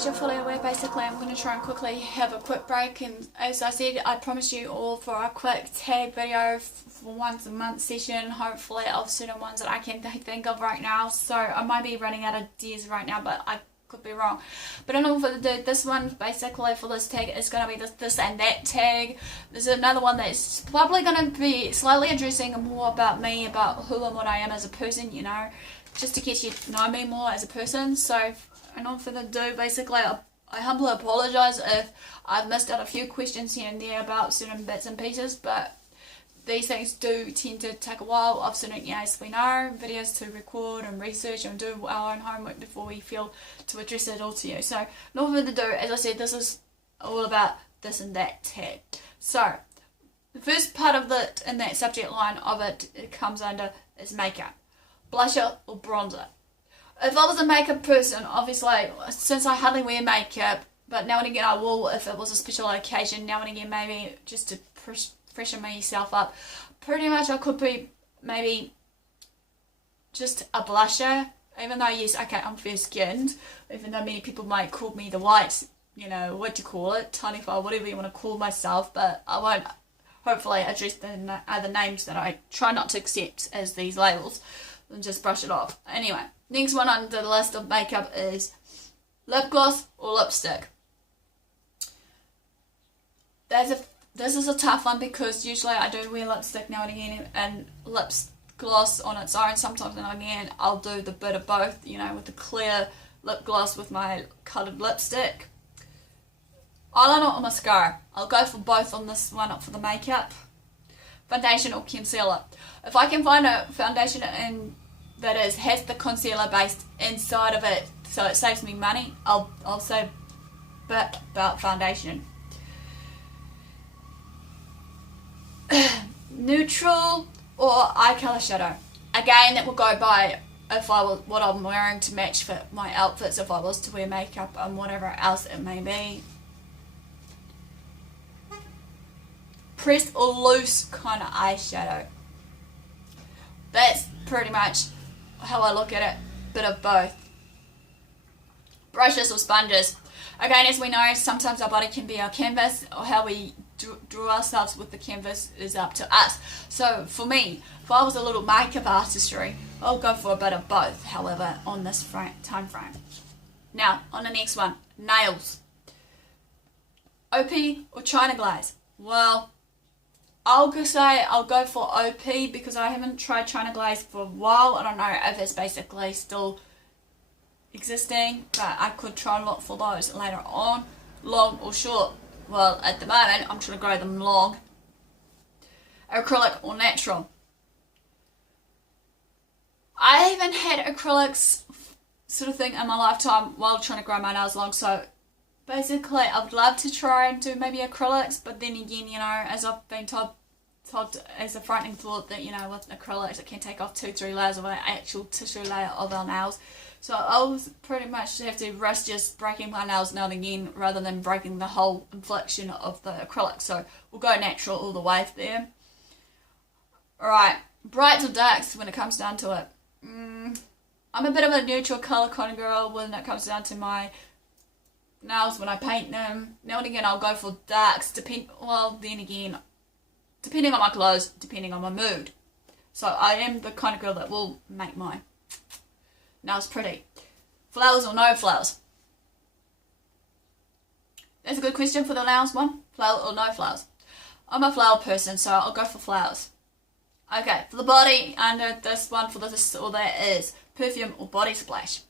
as you're fully aware, basically I'm going to try and quickly have a quick break, and as I said, I promise you all for a quick tag video for once a month session, hopefully of certain ones that I can think of right now. So I might be running out of ideas right now, but I could be wrong. But in order to do this one, basically for this tag, it's going to be this and that tag. There's another one that's probably going to be slightly addressing more about me, about who and what I am as a person, you know, just to get you to know me more as a person. So and on further ado, basically I humbly apologise if I've missed out a few questions here and there about certain bits and pieces, but these things do tend to take a while of certain, as we know, videos to record and research and do our own homework before we feel to address it all to you. So no further ado, as I said, this is all about this and that tag. So the first part of it in that subject line of it comes under is makeup, blusher or bronzer. If I was a makeup person, obviously, since I hardly wear makeup, but now and again I will if it was a special occasion, now and again maybe just to freshen myself up, pretty much I could be maybe just a blusher, even though, yes, okay, I'm fair skinned, even though many people might call me the white, you know, what do you call it, tiny file, whatever you want to call myself, but I won't hopefully address the other names that I try not to accept as these labels, and just brush it off. Anyway, next one on the list of makeup is lip gloss or lipstick. This is a tough one because usually I do wear lipstick now and again, and lips gloss on its own. Sometimes and again I'll do the bit of both, you know, with the clear lip gloss with my coloured lipstick. Eyeliner or mascara. I'll go for both on this one up for the makeup. Foundation or concealer. If I can find a foundation that has the concealer based inside of it, so it saves me money, I'll say about foundation. Neutral or eye colour shadow. Again, that will go by what I'm wearing to match for my outfits, if I was to wear makeup and whatever else it may be. Pressed or loose kind of eyeshadow. That's pretty much how I look at it, bit of both. Brushes or sponges. Again, as we know, sometimes our body can be our canvas, or how we draw ourselves with the canvas is up to us. So for me, if I was a little makeup artistry, I'll go for a bit of both, however, on this time frame. Now, on the next one, nails. OP or China glaze? Well, I'll say I'll go for OP because I haven't tried China glaze for a while. I don't know if it's basically still existing, but I could try and look for those later on. Long or short? Well, at the moment I'm trying to grow them long. Acrylic or natural? I haven't had acrylics sort of thing in my lifetime while trying to grow my nails long, so basically I would love to try and do maybe acrylics, but then again, you know, as I've been told as a frightening thought that, you know, with acrylics it can take off 2-3 layers of an actual tissue layer of our nails. So I'll pretty much have to risk just breaking my nails now and again rather than breaking the whole inflection of the acrylic. So we'll go natural all the way there. Alright, brights or darks when it comes down to it. I'm a bit of a neutral colour kind of girl when it comes down to my nails when I paint them. Now and again I'll go for darks, depending on my clothes, depending on my mood. So I am the kind of girl that will make my nails pretty. Flowers or no flowers? That's a good question for the nails one. Flower or no flowers? I'm a flower person, so I'll go for flowers. Okay, for the body, under this one, for this or that is perfume or body splash.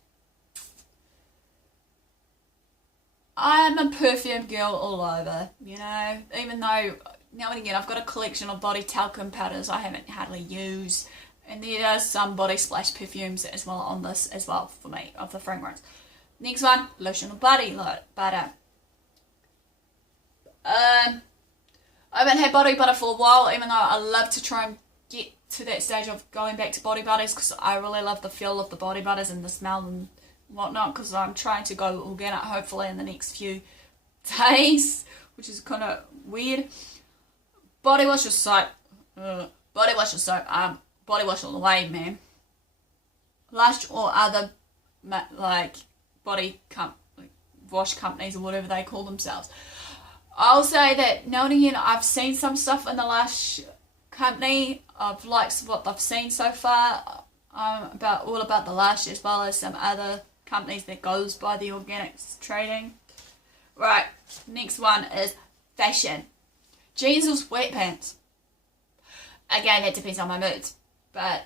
I'm a perfume girl all over, you know, even though now and again I've got a collection of body talcum powders I haven't hardly used, and there are some body splash perfumes as well on this as well for me, of the fragrance. Next one, lotion or body butter. I haven't had body butter for a while, even though I love to try and get to that stage of going back to body butters, because I really love the feel of the body butters and the smell and whatnot, because I'm trying to go organic hopefully in the next few days, which is kind of weird. Body wash or soap? Body wash or soap? Body wash all the way, man. Lush or other like body wash companies or whatever they call themselves. I'll say that now and again I've seen some stuff in the Lush company. I've liked what I've seen so far, about the Lush, as well as some other companies that goes by the organics trading. Right, next one is fashion. Jeans or sweatpants. Again, that depends on my moods, but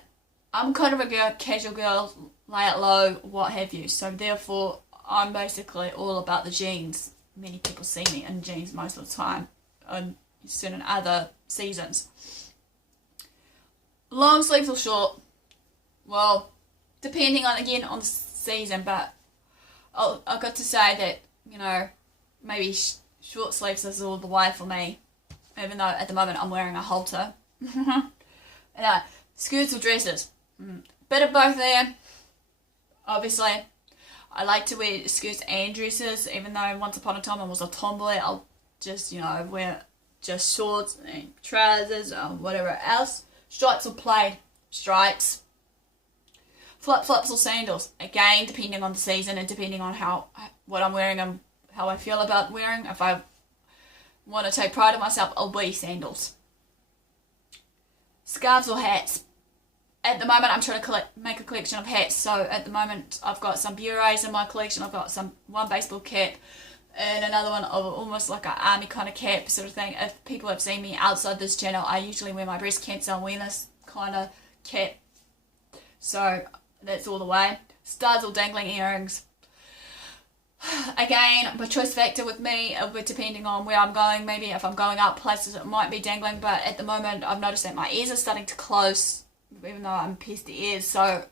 I'm kind of a casual girl, lay it low, what have you, so therefore I'm basically all about the jeans. Many people see me in jeans most of the time in certain other seasons. Long sleeves or short? Well, depending on the season, but I've got to say that, you know, maybe short sleeves is all the way for me, even though at the moment I'm wearing a halter. Skirts or dresses? Bit of both there. Obviously, I like to wear skirts and dresses, even though once upon a time I was a tomboy. I'll just, you know, wear just shorts and trousers or whatever else. Stripes or plaid? Stripes. Flip-flops or sandals? Again, depending on the season and depending on what I'm wearing and how I feel about wearing. If I want to take pride in myself, I'll wear sandals. Scarves or hats? At the moment, I'm trying to make a collection of hats. So at the moment, I've got some berets in my collection. I've got one baseball cap and another one of almost like an army kind of cap sort of thing. If people have seen me outside this channel, I usually wear my breast cancer awareness kind of cap. So that's all the way. Studs or dangling earrings? Again, the choice factor with me, depending on where I'm going. Maybe if I'm going out places, it might be dangling. But at the moment, I've noticed that my ears are starting to close, even though I'm pierced the ears. So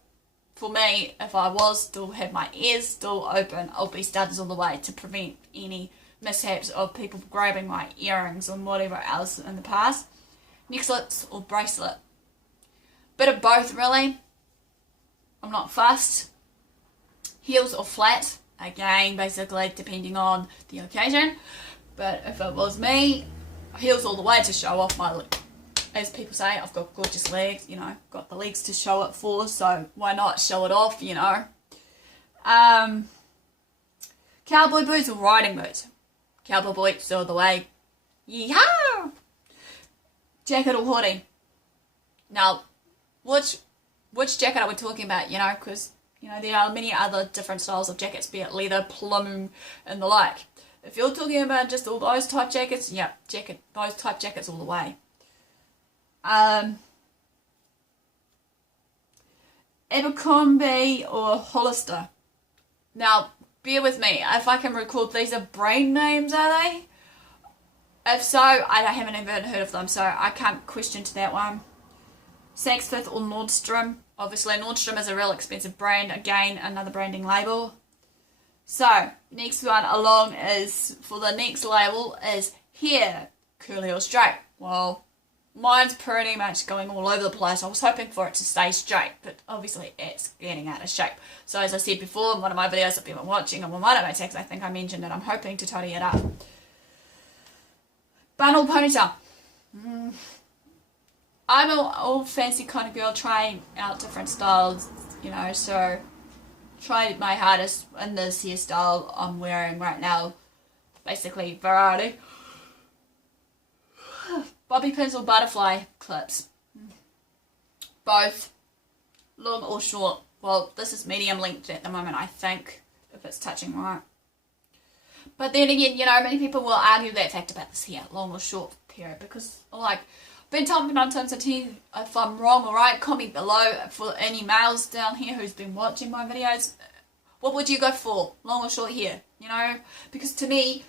for me, if I was still have my ears still open, I'll be studs all the way to prevent any mishaps of people grabbing my earrings and whatever else in the past. Necklace or bracelet? Bit of both, really. I'm not fussed. Heels or flat? Again, basically depending on the occasion. But if it was me, heels all the way to show off my, as people say, I've got gorgeous legs, you know, got the legs to show it for, so why not show it off, you know. Cowboy boots or riding boots? Cowboy boots all the way. Yeehaw! Jacket or hoodie? Now, which jacket are we talking about, you know, because, you know, there are many other different styles of jackets, be it leather, plume, and the like. If you're talking about just all those type jackets, yeah, those type jackets all the way. Abercrombie or Hollister? Now, bear with me. If I can recall, these are brand names, are they? If so, I haven't even heard of them, so I can't question to that one. Saks Fifth or Nordstrom? Obviously, Nordstrom is a real expensive brand. Again, another branding label. So, next one along is, for the next label, is hair, curly or straight. Well, mine's pretty much going all over the place. I was hoping for it to stay straight, but obviously it's getting out of shape. So as I said before in one of my videos that you've been watching, and one of my tags, I think I mentioned that I'm hoping to tidy it up. Bun or ponytail? I'm an old fancy kind of girl trying out different styles, you know, so tried my hardest in this hairstyle I'm wearing right now. Basically, variety. Bobby pins or butterfly clips? Both. Long or short? Well, this is medium length at the moment, I think, if it's touching right. But then again, you know, many people will argue that fact about this hair, long or short period, because, like, I've been told 9 times out of 10, if I'm wrong or right, comment below for any males down here who's been watching my videos. What would you go for? Long or short hair? You know? Because to me,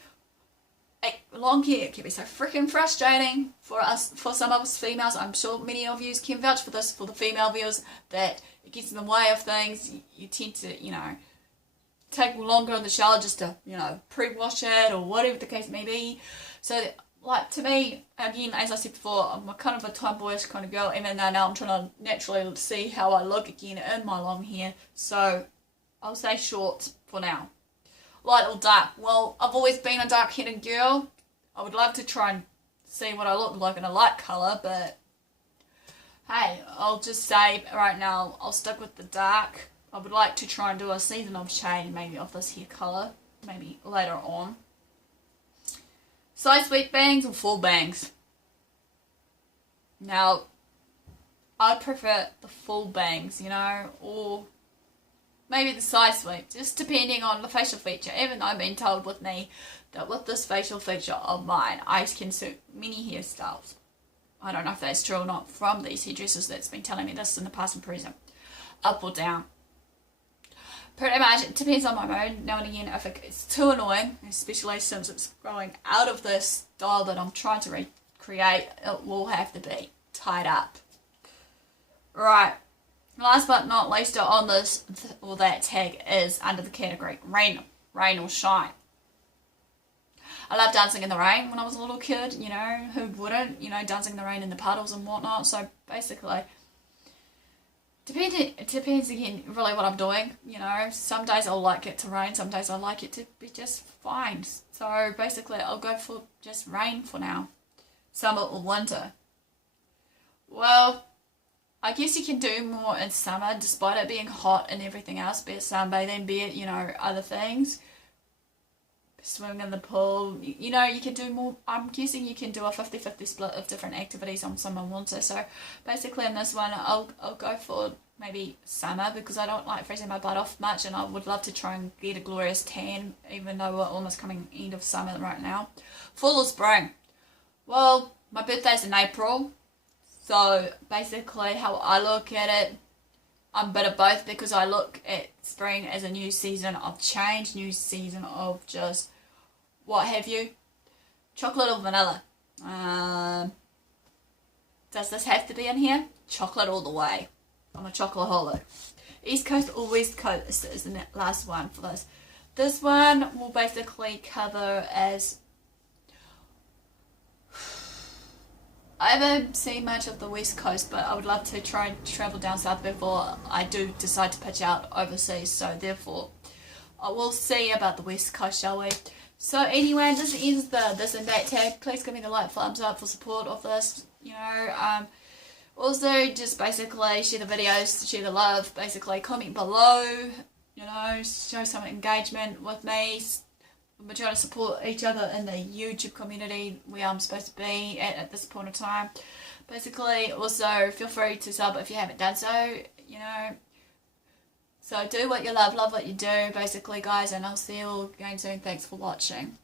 long hair can be so freaking frustrating for some of us females. I'm sure many of you can vouch for this, for the female viewers, that it gets in the way of things. You tend to, you know, take longer in the shower just to, you know, pre-wash it or whatever the case may be. So, like, to me, again, as I said before, I'm a kind of a tomboyish kind of girl, even though now I'm trying to naturally see how I look again in my long hair. So, I'll say short for now. Light or dark? Well, I've always been a dark-headed girl. I would love to try and see what I look like in a light colour, but hey, I'll just say right now, I'll stick with the dark. I would like to try and do a season of shade maybe of this hair colour, maybe later on. Side sweep bangs or full bangs? Now, I'd prefer the full bangs, you know, or maybe the side sweep, just depending on the facial feature. Even though I've been told with me that with this facial feature of mine, I can suit many hairstyles. I don't know if that's true or not from these hairdressers that's been telling me this in the past and present. Up or down. Pretty much, it depends on my mood. Now and again, if it's too annoying, especially since it's growing out of this style that I'm trying to recreate, it will have to be tied up. Right. Last but not least on this or that tag is under the category rain or shine. I love dancing in the rain when I was a little kid, you know, who wouldn't, you know, dancing in the rain in the puddles and whatnot. So basically, it depends again really what I'm doing, you know. Some days I'll like it to rain, some days I like it to be just fine. So basically I'll go for just rain for now. Summer or winter. Well, I guess you can do more in summer despite it being hot and everything else, be it sunbathing, be it, you know, other things. Swimming in the pool, you know, you can do more. I'm guessing you can do a 50-50 split of different activities on summer and winter. So basically in this one, I'll go for maybe summer because I don't like freezing my butt off much and I would love to try and get a glorious tan even though we're almost coming end of summer right now. Fall or spring? Well, my birthday's in April. So basically how I look at it, I'm a bit of both because I look at spring as a new season of change, new season of just what have you. Chocolate or vanilla? Does this have to be in here? Chocolate all the way. I'm a chocoholic. East Coast or West Coast is the last one for this. This one will basically cover as... I haven't seen much of the West Coast, but I would love to try and travel down south before I do decide to pitch out overseas. So therefore, I will see about the West Coast, shall we? So anyway, this ends the this and that tag. Please give me the like, thumbs up for support of this. You know, also just basically share the videos, share the love. Basically, comment below. You know, show some engagement with me. We're trying to support each other in the YouTube community where I'm supposed to be at this point in time. Basically, also feel free to sub if you haven't done so, you know. So do what you love what you do, basically, guys, and I'll see you all again soon. Thanks for watching.